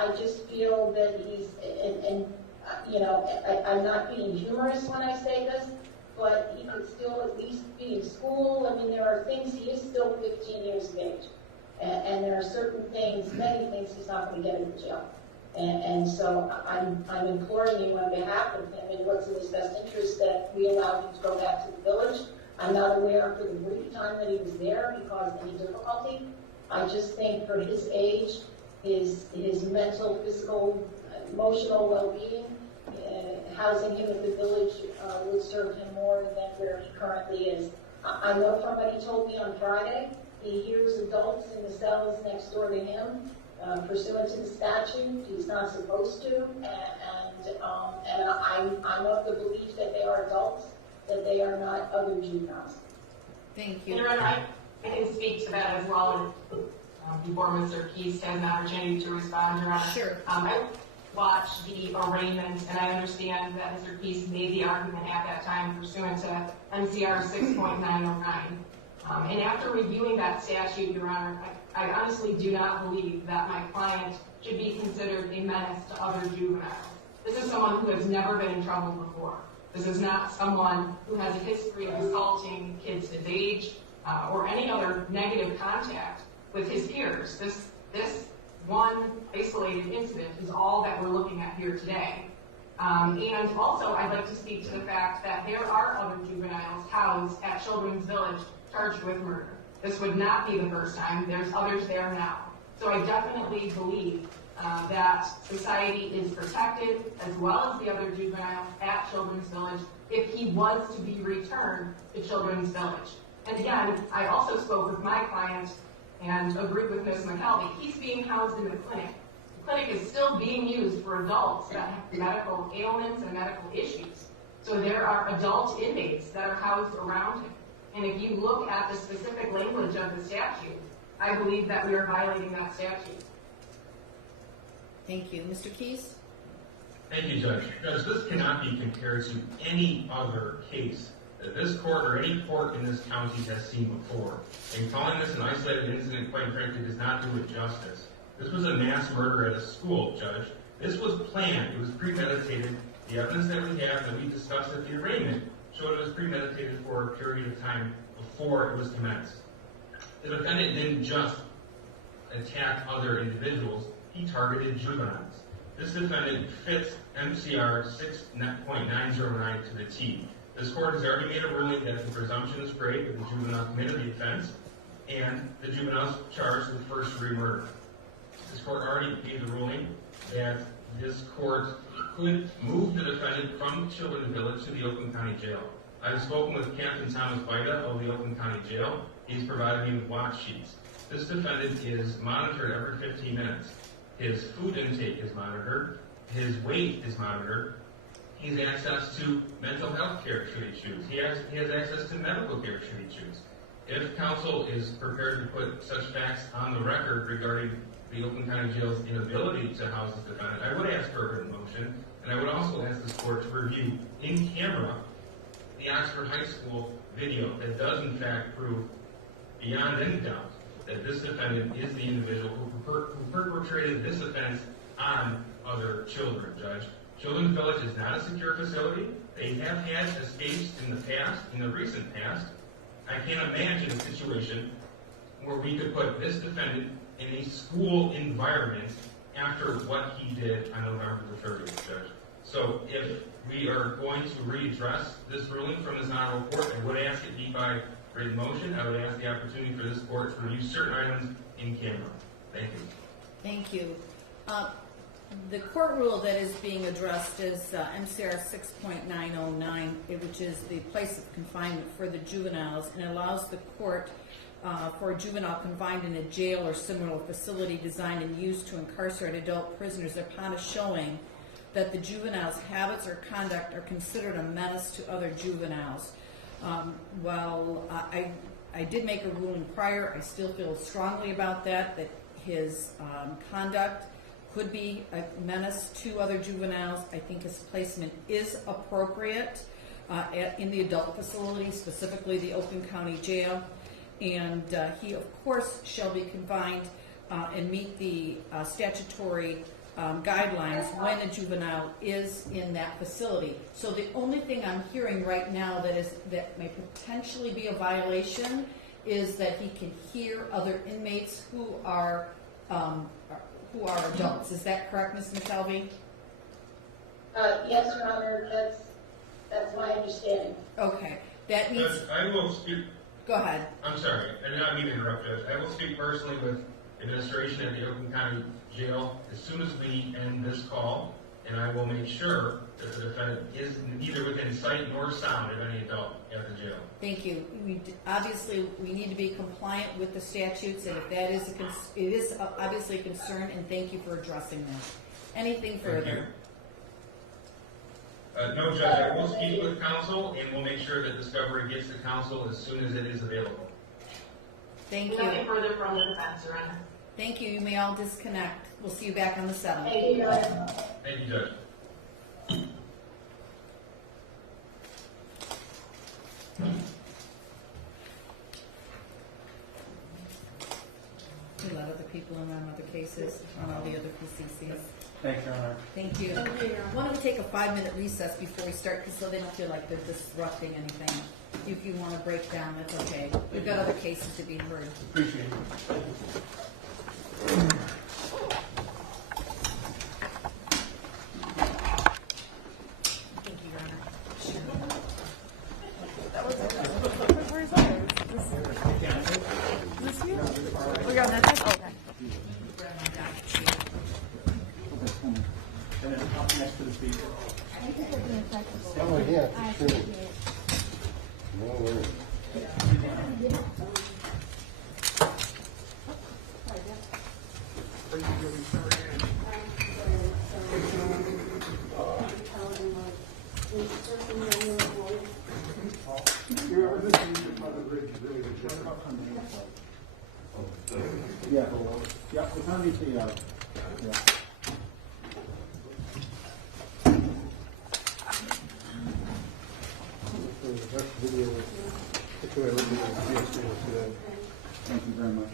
I just feel that he's, you know, I'm not being humorous when I say this, but he could still at least be in school. I mean, there are things, he is still 15 years of age. And there are certain things, many things he's not going to get into jail. And so I'm imploring you on behalf of him and what's in his best interest that we allow him to go back to the village. I'm not aware for the brief time that he was there he caused any difficulty. I just think for his age, his mental, physical, emotional well-being, housing him at the village would serve him more than where he currently is. I know from what he told me on Friday, he hears adults in the cells next door to him, pursuant to the statute. He's not supposed to, and I'm of the belief that they are adults, that they are not other juveniles. Thank you. Your Honor, I can speak to that as well before Mr. Keast has an opportunity to respond, Your Honor. Sure. I watched the arraignment, and I understand that Mr. Keast made the argument at that time pursuant to MCR 6.909. And after reviewing that statute, Your Honor, I honestly do not believe that my client should be considered a menace to other juveniles. This is someone who has never been in trouble before. This is not someone who has a history of assaulting kids his age or any other negative contact with his peers. This one isolated incident is all that we're looking at here today. And also, I'd like to speak to the fact that there are other juveniles housed at Children's Village charged with murder. This would not be the first time. There's others there now. So I definitely believe that society is protected, as well as the other juveniles at Children's Village, if he was to be returned to Children's Village. And again, I also spoke with my client and agreed with Ms. McKelvey. He's being housed in the clinic. The clinic is still being used for adults that have medical ailments and medical issues. So there are adult inmates that are housed around him. And if you look at the specific language of the statute, I believe that we are violating that statute. Thank you. Mr. Keys? Thank you, Judge. Judge, this cannot be compared to any other case that this court or any court in this county has seen before. And calling this an isolated incident, quite frankly, does not do it justice. This was a mass murder at a school, Judge. This was planned. It was premeditated. The evidence that we have that we discussed at the arraignment showed it was premeditated for a period of time before it was commenced. The defendant didn't just attack other individuals, he targeted juveniles. This defendant fits MCR 6.909 to the T. This court has already made a ruling that the presumption is great that the juvenile committed the offense, and the juvenile is charged with first-degree murder. This court already made the ruling that this court could move the defendant from Children's Village to the Oakland County Jail. I've spoken with Captain Thomas Vida of the Oakland County Jail. He's provided me with watch sheets. This defendant is monitored every 15 minutes. His food intake is monitored. His weight is monitored. He has access to mental health care should he choose. He has access to medical care should he choose. If counsel is prepared to put such facts on the record regarding the Oakland County Jail's inability to house this defendant, I would ask for a written motion, and I would also ask this court to review in camera the Oxford High School video that does in fact prove beyond any doubt that this defendant is the individual who perpetrated this offense on other children, Judge. Children's Village is not a secure facility. They have had escapes in the past, in the recent past. I can't imagine a situation where we could put this defendant in a school environment after what he did on November the 30th, Judge. So if we are going to readdress this ruling from this honorable court, I would ask it be by written motion. I would ask the opportunity for this court to review certain items in camera. Thank you. Thank you. The court rule that is being addressed is MCR 6.909, which is the place of confinement for the juveniles, and allows the court for a juvenile confined in a jail or similar facility designed and used to incarcerate adult prisoners upon a showing that the juvenile's habits or conduct are considered a menace to other juveniles. While I did make a ruling prior, I still feel strongly about that his conduct could be a menace to other juveniles. I think his placement is appropriate in the adult facility, specifically the Oakland County Jail. And he, of course, shall be confined and meet the statutory guidelines when a juvenile is in that facility. So the only thing I'm hearing right now that may potentially be a violation is that he can hear other inmates who are adults. Is that correct, Ms. McKelvey? Yes, Your Honor, that's my understanding. Okay, that needs. Judge, I will speak. Go ahead. I'm sorry, I did not mean to interrupt, Judge. I will speak personally with administration at the Oakland County Jail as soon as we end this call, and I will make sure that the defendant is neither within sight nor sound of any adult at the jail. Thank you. Obviously, we need to be compliant with the statutes, and if that is it is obviously a concern, and thank you for addressing that. Anything further? No, Judge, I will speak with counsel, and we'll make sure that discovery gets to counsel as soon as it is available. Thank you. Nothing further from the defense, Your Honor. Thank you. You may all disconnect. We'll see you back on the 7th. Thank you, Your Honor. Thank you, Judge. We let other people in on other cases, on all the other PCCs. Thanks, Your Honor. Thank you. Why don't we take a 5-minute recess before we start, so they don't feel like they're disrupting anything. If you want to break down, that's okay. We've got other cases to be heard. Appreciate it. Thank you, Your Honor. Where's others? This you? We got that? Okay. And then up next to the speaker. Oh, yeah, for sure. No worries. Yeah. Yeah, it's on the, yeah. That's video. It's what I look at on CBSN today. Thank you very much.